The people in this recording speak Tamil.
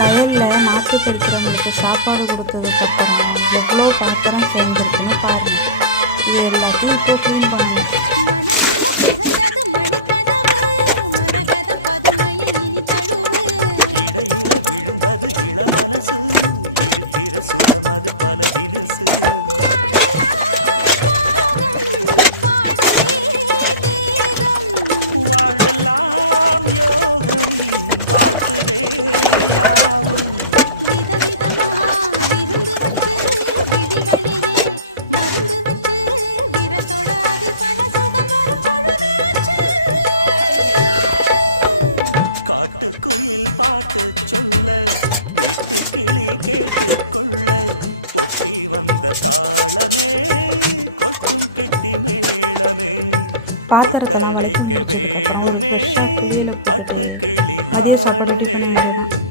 வயலில் நாற்று பறிக்கிறவங்களுக்கு சாப்பாடு கொடுத்ததுக்கப்புறம் எவ்வளோ பாத்திரம் சேர்ந்துருக்குன்னு பாருங்கள். இது எல்லாத்தையும் இப்போ க்ளீன் பண்ணணும். பாத்திரத்தெல்லாம் விளக்கி முடிச்சதுக்கப்புறம் ஒரு ஃப்ரெஷ்ஷாக குளியலை போட்டுட்டு மதிய சாப்பாடு ரெடி பண்ண வேண்டியதான்.